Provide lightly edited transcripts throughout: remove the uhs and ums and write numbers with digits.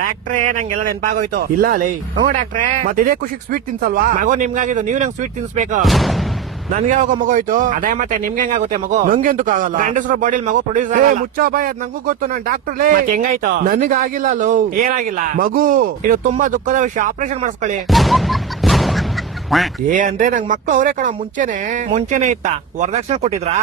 ಡಾಕ್ಟ್ರೇ ನಂಗೆಲ್ಲ ನೆನಪಾಗೋಯ್ತು. ಇಲ್ಲ ಲೇ. ಹ್ಞೂ ಡಾಕ್ಟ್ರೇ. ಮತ್ತಿದೇ ಖುಷಿಗೆ ಸ್ವೀಟ್ ತಿನ್ಸಲ್ವಾ? ಮಗು ನಿಮ್ಗಾಗಿದ್ದು, ನೀವು ನಂಗೆ ಸ್ವೀಟ್ ತಿನ್ಸ್ಬೇಕು. ನನ್ಗೆ ಯಾವಾಗ ಮಗು ಹೋಯ್ತು? ಅದೇ ಮತ್ತೆ ನಿಮ್ಗೆ ಹೆಂಗಾಗುತ್ತೆ ಮಗು? ನಂಗೆ ಎಂತಕ್ಕಾಗಲ್ಲ. ಗಂಡಸ್ರ ಬಾಡಿಲ್ ಮಗು ಪ್ರೊಡ್ಯೂಸ್ ಮುಚ್ಚ ಬಾಯ್, ಅದ್ ನಂಗೂ ಗೊತ್ತು, ನಾನ್ ಡಾಕ್ಟರ್ ಲೇ. ಮತ್ತೆ ಹೆಂಗಾಯ್ತು? ನನಗಾಗಿಲ್ಲ ಲೋ. ಏನಾಗಿಲ್ಲ ಮಗು. ಇದು ತುಂಬಾ ದುಃಖದ ವಿಷಯ, ಆಪರೇಷನ್ ಮಾಡಿಸ್ಕೊಳ್ಳಿ. ಅಂದ್ರೆ ನಂಗ್ ಮಕ್ಳು ಅವರೇ ಕಣ ಮುಂಚೆನೆ ಇತ್ತ? ವರದಕ್ಷಿಣೆ ಕೊಟ್ಟಿದ್ರಾ?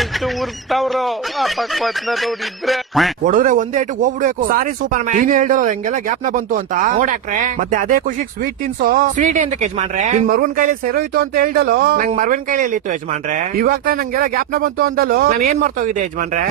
ಎಷ್ಟು ಉರ್ತಾವ್ರೋ ಆ ಪಕ್ವತ್ನ ನೋಡಿದ್ರೆ. ಹೊಡೆದ್ರೆ ಒಂದೇ ಏಟಿಗೆ ಹೋಗ್ಬಿಡ್ಬೇಕು. ಸಾರಿ ಸೂಪರ್ ಮ್ಯಾನ್. ನೀನ್ ಹೇಳ್ದಲ್ಲ ಹೆಂಗೆಲ್ಲ ಗ್ಯಾಪ್ನ ಬಂತು ಅಂತ. ಹ್ಞೂ ಡಾಕ್ಟ್ರೇ. ಮತ್ತೆ ಅದೇ ಖುಷಿಗೆ ಸ್ವೀಟ್ ತಿನ್ಸೋ. ಸ್ವೀಟ್ ಎಂತ ಯಜಮಾನ್ರೆ? ನಿನ್ ಮರುವನ್ ಕೈಲಿ ಸೆರೋಯ್ತು ಅಂತ ಹೇಳ್ದಲ್ಲೋ. ನಂಗ್ ಮರ್ವಿನ ಕೈಲಿ ಇತ್ತು ಯಜಮಾನ್ರೆ. ಇವಾಗ ತಾನೇ ನಂಗೆಲ್ಲ ಗ್ಯಾಪ್ನ ಬಂತು ಅಂದಲ್ಲೋ. ನಾನು ಏನ್ ಮರ್ತೋಗಿದೆ ಯಜಮಾನ್ರೆ?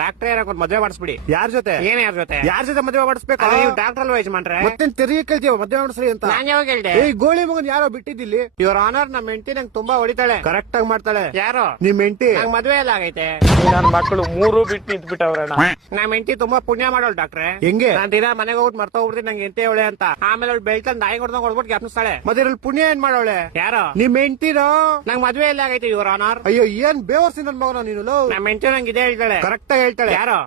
ಡಾಕ್ಟ್ರೇ ಯಾಕೊಂಡ್ ಮದ್ವೆ ಮಾಡಿಸ್ಬಿಡಿ. ಯಾರ್ ಜೊತೆ? ಏನ್ ಯಾರ ಜೊತೆ? ಯಾರ್ ಜೊತೆ ಮದುವೆ ಮಾಡಿಸ್ಬೇಕು? ನೀವು ಡಾಕ್ಟರ್ ಅಲ್ವಾ ಯಜಮಾನ್ರೆ? ಮತ್ತೆ ತೆರಿಗೆ ಕೇಳ್ತೀವ ಮದುವೆ ಮಾಡಿಸ್ರಿ ಅಂತ. ನಾನ್ ಯಾವಾಗ ಹೇಳ್ದೆ? ಈ ಗೋಳಿ ಮಗನ್ ಯಾರೋ ಬಿಟ್ಟಿದ್ದಿಲ್ಲಿ. ಯುವರ್ ಆನರ್, ನಮ್ಮ ಹೆಂಡತಿ ನಂಗೆ ತುಂಬಾ ಹೊಡಿತಾಳೆ. ಕರೆಕ್ಟ್ ಆಗಿ ಮಾಡ್ತಾಳೆ. ಯಾರು? ನಿಮ್ ಹೆಂಡತಿ. ನಂಗ್ ಮದ್ವೆ ಎಲ್ಲ ಆಗೈತೆ. ನನ್ ಮಕ್ಕಳು 3 ಬಿಟ್ಟು ನಿಂತ್ಬಿಟ್ಟವ್ರಣ್ಣ. ನಮ್ಮ ಹೆಂಡತಿ ತುಂಬಾ ಪುಣ್ಯ ಮಾಡೋಳು ಡಾಕ್ಟ್ರೆ. ಹೆಂಗೆ? ನಾನ್ ದಿನ ಮನೆಗೆ ಹೋಗ್ಬಿಟ್ಟು ಮರ್ತೋಗ್ಬಿಡ್ತೀನಿ ನಂಗೆ ಎಂತ ಹೇಳಿ ಅಂತ. ಆಮೇಲೆ ಅವ್ಳು ಬೆಳ್ತಂದ್ ನಾಯಿ ಹೊಡ್ದಂಗ್ ಹೊಡ್ಬಿಟ್ಟು ಜ್ಞಾಪಿಸ್ತಾಳೆ. ಮತ್ತೆ ಇದ್ರಲ್ಲಿ ಪುಣ್ಯ ಏನ್ ಮಾಡೋಳೆ? ಯಾರು? ನಿಮ್ ಹೆಂಡತಿನೋ? ನಂಗ್ ಮದ್ವೆ ಎಲ್ಲ ಆಗೈತೆ ಯುವರ್ ಆನರ್. ಅಯ್ಯೋ ಏನ್ ಬೇವರ್ಸಿ ನನ್ ಮಗನ ನೀನು. ನಮ್ಮ ಹೆಂಡತಿ ನಂಗೆ ಇದೇ ಹೇಳ್ತಾಳೆ. ಕರೆಕ್ಟ್ ಆಗಿ ಹೇಳ್ತಾಳೆ. ಯಾರು?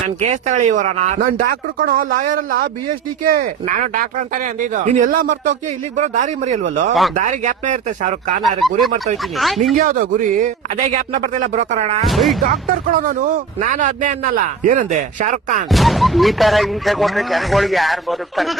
ನನ್ ಕೇಸ್ ತಗೊಳ್ಳಿ ಯುವರ್ ಆನರ್. ನಾನ್ ಡಾಕ್ಟರ್ ಕಣೋ, ಲಾಯರ್ ಅಲ್ಲ, BSDK. ನಾನು ಡಾಕ್ಟರ್ ಅಂತಾನೆ ಅಂದಿದ್ದು. ನೀನ್ ಎಲ್ಲಾ ಮರ್ತೋಗ್ತೀಯ, ಇಲ್ಲಿಗೆ ಬರೋ ದಾರಿ ಮರಿಯಲ್ವಲ್ಲೋ. ದಾರಿ ಗ್ಯಾಪ್ನ ಇರುತ್ತೆ ಶಾರುಖ್ ಖಾನ್, ಗುರಿ ಮರ್ತೋಯ್ತೀನಿ. ನಿಂಗೆ ಯಾವ್ದೋ ಗುರಿ? ಅದೇ ಗ್ಯಾಪ್ನ ಬರ್ತಿಲ್ಲ ಬ್ರೋಕರ್ ಅಣ್ಣ. ಈ ಡಾಕ್ಟರ್ ಕಣೋ ನಾನು ಅದ್ನೇ ಅನ್ನಲ್ಲ. ಏನಂದೆ? ಶಾರುಖ್ ಖಾನ್. ಈ ತರ ಹಿಂಸೆ ಕೊಟ್ರೆ ಜನಗಳಿಗೆ ಯಾರು ಬದುಕ್ತಾರೆ?